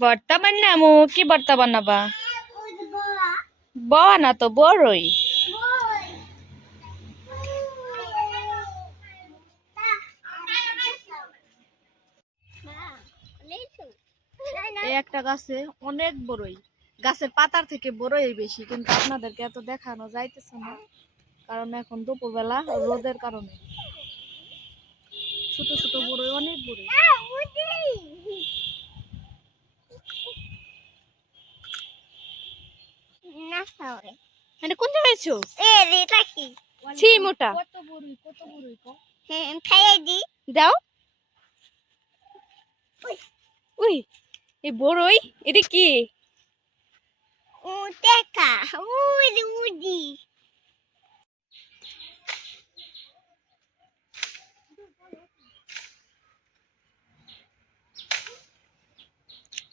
ভর্তা বানামু। কি ভর্তা বানাবা? বড় না তো বড়ই। একটা গাছে অনেক বড়ই। গাছের পাতার থেকে বড়ই বেশি, কিন্তু আপনাদেরকে এত দেখানো যাইতেছে না। কারণ এখন দুপুরবেলা রোদের কারণে। ছোট ছোট বড়ই, অনেক বড়ই। মানে কোন জায়গায় আছো ছি মোটা। কত বড়ই কত বড়ই কো? দাও। উই। এই বড়ই এটা কি?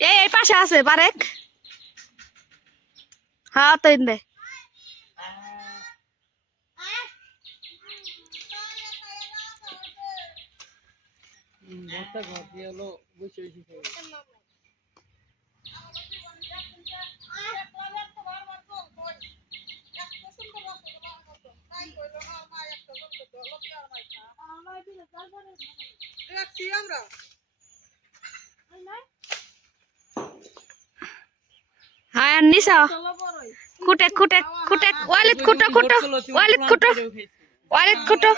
এই এই পাশে আছে বারেক। হ্যাঁ তো দে হ্যাঁ নিসা খুটে খুটে খুটে ওয়ালিদ খুটো খুটো ওয়ালিদ খুটো ওয়ালিদ খুটো।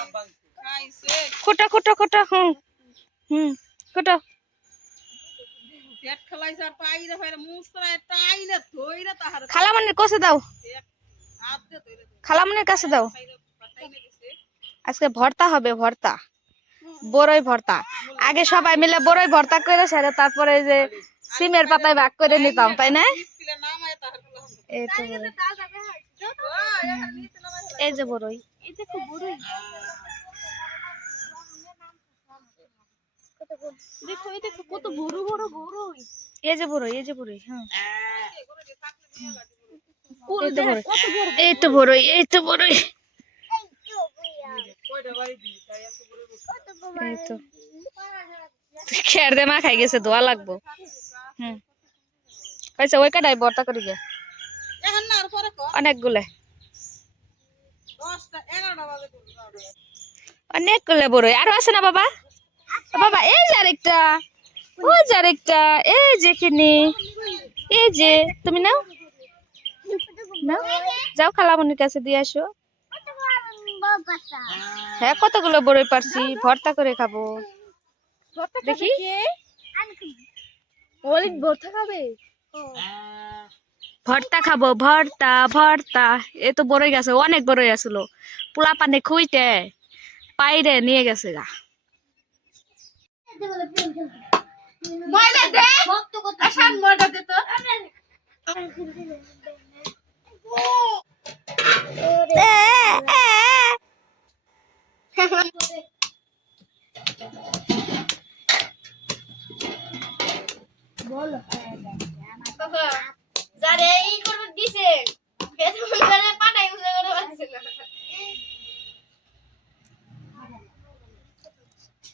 খুটো খুটো খুটো হুম হুম খুটো। খালামনির কাছে দাও। খালামনির কাছে দাও। আজকে ভর্তা হবে ভর্তা। বড়ই ভর্তা। আগে সবাই মিলে বড়ই ভর্তা করে সেরে তারপরে যে সিমের পাতায় ভাগ করে নিতাম তাই না? এই তো এই যে বড়ই। এই যে বড়ই। এই যে বড়ই হ্যাঁ। কোন এই তো বড়ই। এই তো বড়ই এই তো বড়ই। এই তো। খের দে মা খাই গেছে দোয়া লাগবো। হুম। হয়েছে ওই কাটাই ভর্তা করি গে অনেকগুলো। অনেকগুলো বড়ই আরও আছে না বাবা? বাবা এই যে আরেকটা। ওই যে আরেকটা। এই যে কিনি। এই যে তুমি নাও। নাও। যাও খালামনির কাছে দিয়ে আসো। হ্যাঁ কতগুলো বড়ই পারছি। ভর্তা করে খাব। দেখি। অনেক ভর্তা খাবে? ভর্তা খাব, ভর্তা ভর্তা। এ তো বড়ই গেছে, অনেক বড়ই আসলো পোলা পানে খুইতে পাইরে নিয়ে গেছে গা। ময়দা যারে এই ফেসবুক করে পাঠাই উঠে করে পাচ্ছে না।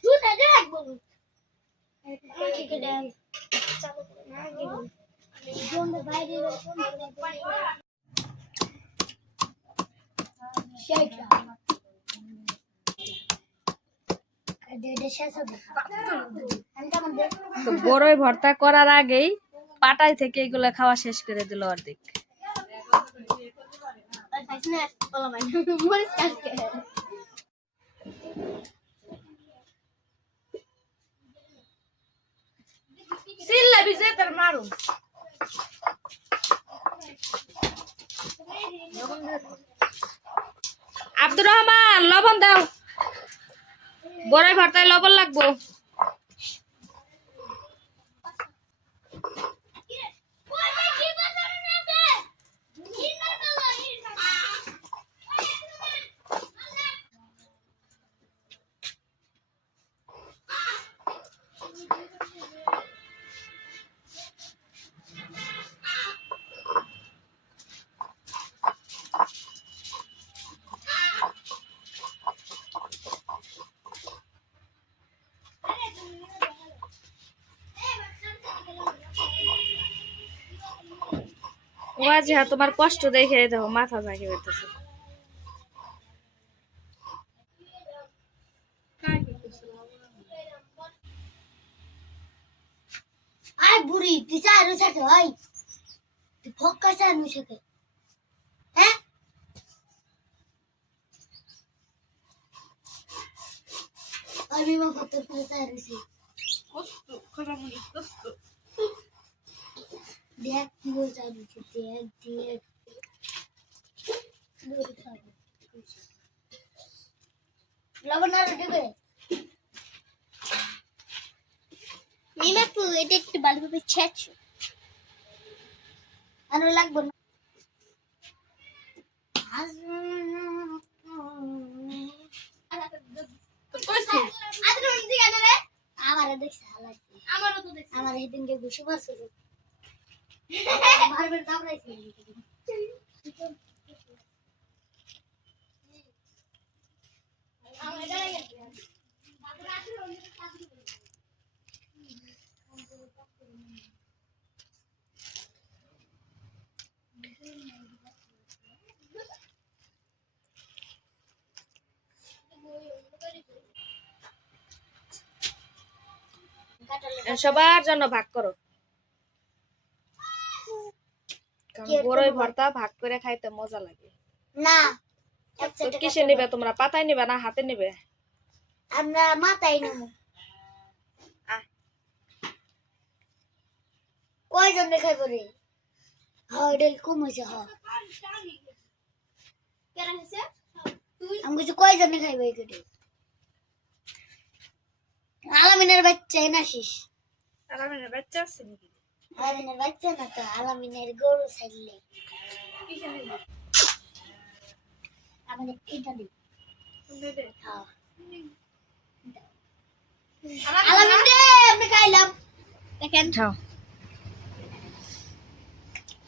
তুই দেখ বলু বড়ই ভর্তা করার আগেই পাটাই থেকে এগুলা খাওয়া শেষ করে দিল অর্ধেক। আব্দুর রহমান, লবণ দাও। বড়ই ভর্তায় লবণ লাগবো। ও আজ হ্যাঁ তোমার কষ্ট দেখে দেখো মাথা জাগি হইতেছে। আয় বুড়ি তুই চার সাথে হয় তুই ফক্কা চার সাথে। হ্যাঁ? আমি মা কত করে চার দেখ কি বল চার দেখ দেখ। লবণ আর দেবে মিমাপু এটা একটু ভালোভাবে ছেঁচো। আর লাগবে না। আমারও আমারও তো দেখছি। আমার সেদিনকে বসে বসছিল মারবেন দাবড়াইছি আমার দাঁড়াই গেছে সবার জন্য ভাগ করো। কারণ বড়ই ভর্তা ভাগ করে খাইতে মজা লাগে। না কিসে নিবে তোমরা পাতায় নিবে না হাতে নিবে। আমরা মাথায় নেব। কয়জন দেখাই করে হ্যাঁ এটা কম হয়েছে হ্যাঁ। আমি কিছু কয়জন খাইবে কেটে আলামিনের বাচ্চা এনাসিস আরামের বাচ্চা আছে নাকি? আলামিনের বাচ্চা না তো আলামিনের গরু ছাড়লে আমাদের এটা দিই আলামিন রে আমি খাইলাম দেখেন খাও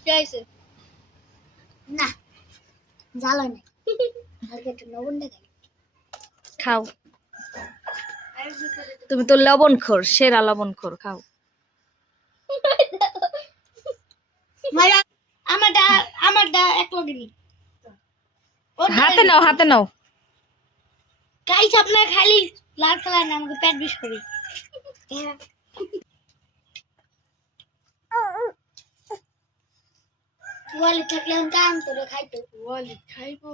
কি হয়েছে না জ্বালা নাই হালকা একটু লবণ দেখাই খাও তুমি তো লবণ খোর সেরা লবণ খোর খাও মারা আমারটা আমারটা এক লগে নি হাতে নাও হাতে নাও। গাইস আপনার খালি লাল কালার না আমাকে পেট বিষ করি। থাকলে আমি কাম করে খাইতো। বলি খাইবো।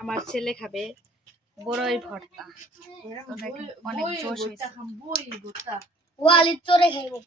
আমার ছেলে খাবে বড়ই ভর্তা। অনেক জোশ হয়েছে ওয়ালি চরে খাইবো।